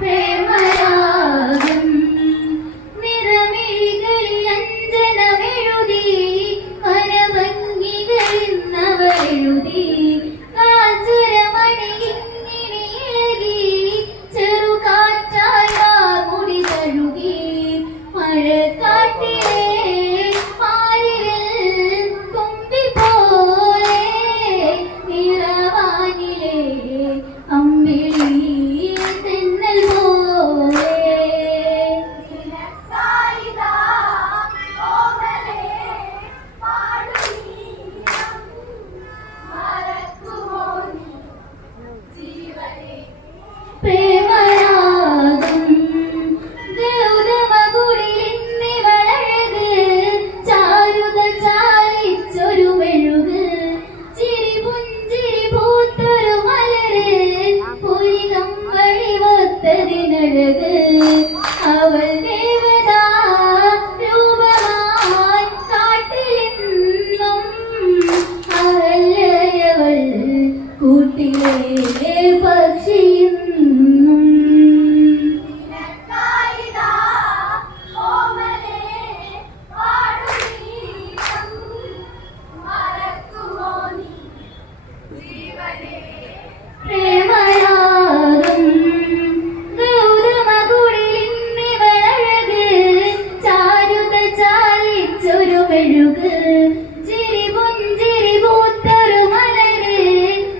പ്രേമരാഗം നിറമിഴികളിൽ അഞ്ജനമെഴുതി മനഭംഗികളിന്നവരെഴുതി കാൽച്ചുരമണിയിങ്ങിണി ഇളകി ചെറുകാറ്റായി മുടി തഴുകി മഴക്കാട്ടിലെ പാലിൽ തുമ്പി പോലെ നിറവാനിലെ അമ്പിളി തെന്നൽ പോലെ പ്രേമരാഗം ഗൗതമകുടിലിന്നിവളഴക് ചാരുത ചാലിച്ചൊരു മെഴുക് ചിരി പുഞ്ചിരി പൂത്തൊരു മലര് പുരികം വഴിവത്തതിനഴക് അവൾ ദേവതാ രൂപമായി കാട്ടിലെന്നും അഹല്യയവൾ കൂട്ടിലെ പക്ഷിയെന്നും പ്രേമരാഗം ഗൗതമകുടിലിന്നിവളഴക് ചാരുത ചാലിച്ചൊരു മെഴുക് ചിരി പുഞ്ചിരി പൂത്തൊരു മലര്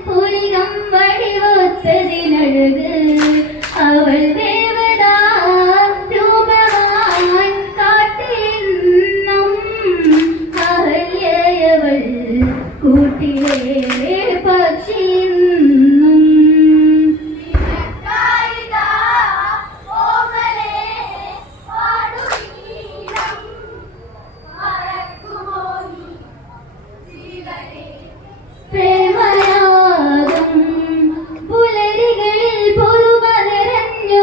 പുരികം വഴിവൊത്തതിനഴക് അവൾ ദേവതാ രൂപമായി കാട്ടിലെന്നും അഹല്യയവൾ കൂട്ടിലെ പക്ഷിയെന്നും പ്രേമരാഗം പുലരികളിൽ പൊതുമ നിറഞ്ഞു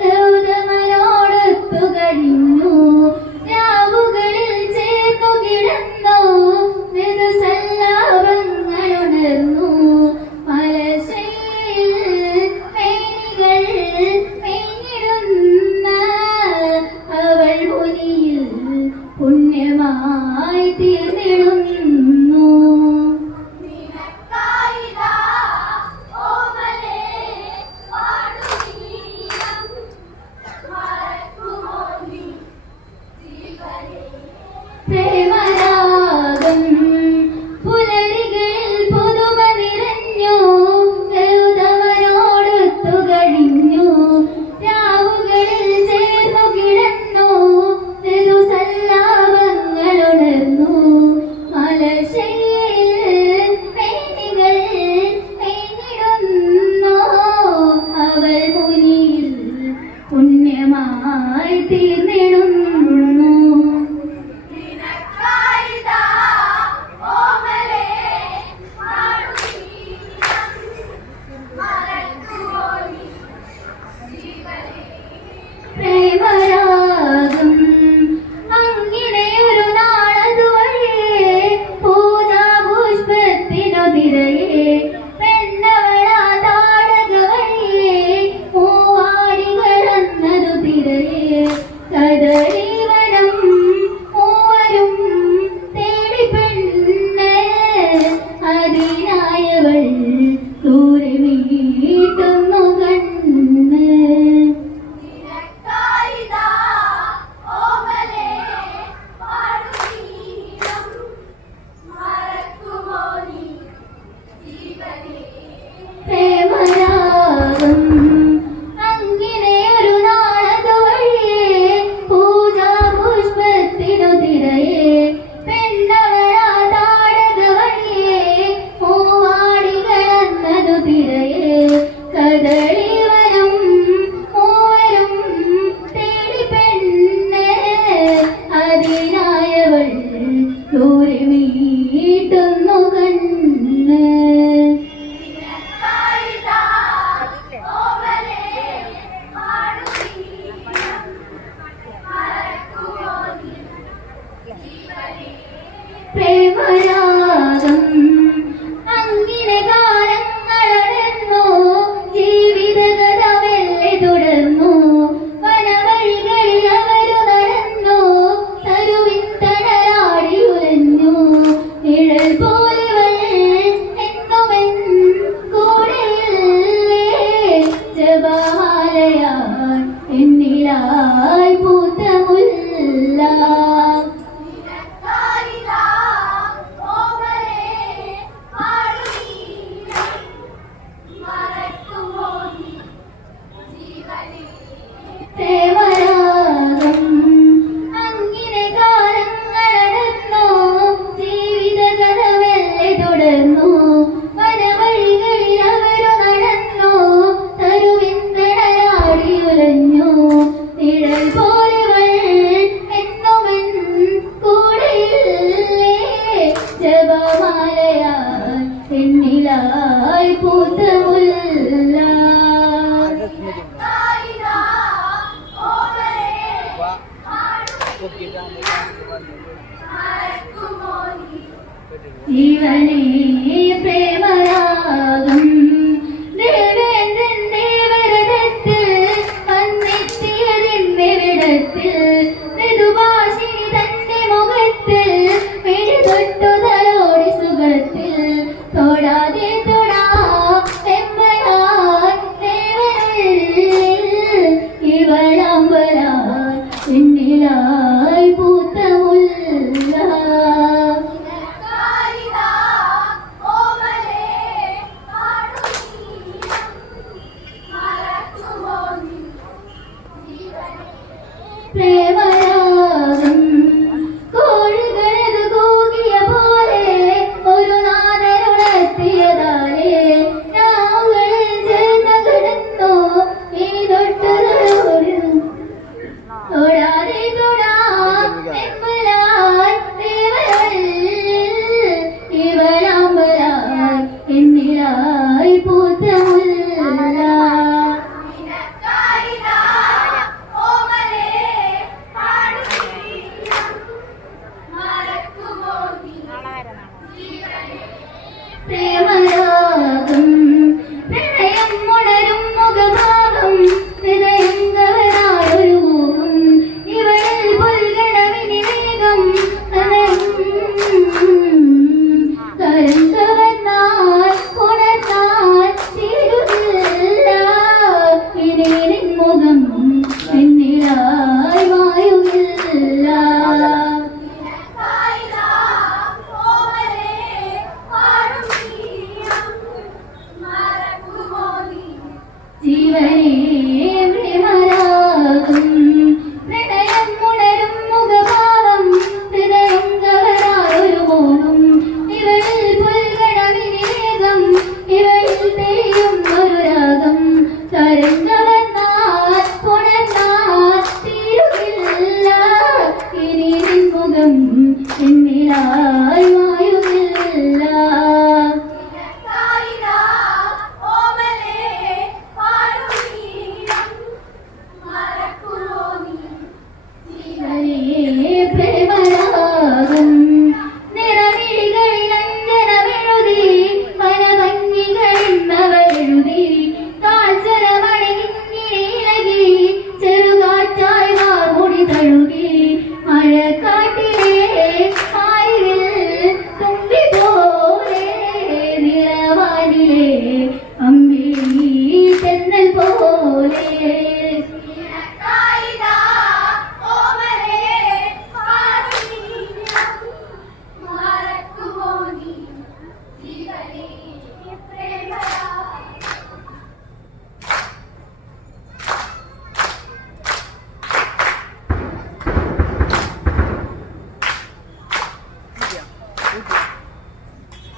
ഗൗതമനോടൊത്തു കഴിഞ്ഞു രാവുകളിൽ ചേർന്നു കിടന്നു ഋതുസല്ലാപങ്ങളുണർന്നു മലശയിൽ മേനികൾ മേഞ്ഞിടുന്ന അവൾ മുനിയിൽ പുണ്യമായി തീർന്നിടുന്നു പ്രേമരാഗം പുലരികളിൽ പുതുമ നിറഞ്ഞു ഗൗതമനോടൊത്തു കഴിഞ്ഞു രാവുകളിൽ ചേർന്നു കിടന്നു ഋതുസല്ലാപങ്ങളുണർന്നു മലശയിൽ മേനികൾ മേഞ്ഞിടുന്നു അവൾ മുനിയിൽ പുണ്യമായി തീർന്നിടുന്നു പ്രേമരാഗം അങ്ങനെയൊരു നാളതുവഴിയേ പൂജാപുഷ്പത്തിനു തിരയേ പെണ്ണവളാ താടക വഴിയേ മൂവാടികളന്നതു തിരയേ കദളീവനം മൂവരും തേടി പെണ്ണ് അതിനായവൾ ദൂരെ മീട്ടുന്നു കണ്ണ് പ്രേമരാഗം അങ്ങനെയൊരു നാളതുവഴിയേ പൂജാപുഷ്പത്തിനു തിരയേ പെണ്ണവളാ താടക വഴിയേ മൂവാടികളന്നതു തിരയേ കദളീവനം മൂവരും തേടി പെണ്ണ് അതിനായവൾ ദൂരെ മീട്ടുന്നു കണ്ണ് പ്രേമരാഗം അങ്ങനെ കാലങ്ങളടന്നു ജീവി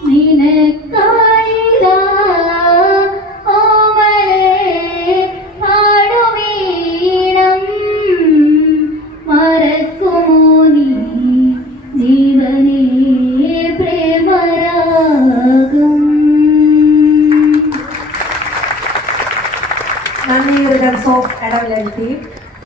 നിനക്കായിതാ ഓമലേ പാടുമീണം മറക്കുമോ നീ ജീവനേ പ്രേമരാഗം. നന്ദി. ഒരു ഡാൻസ് ഓഫ് ഇടവിലെത്തി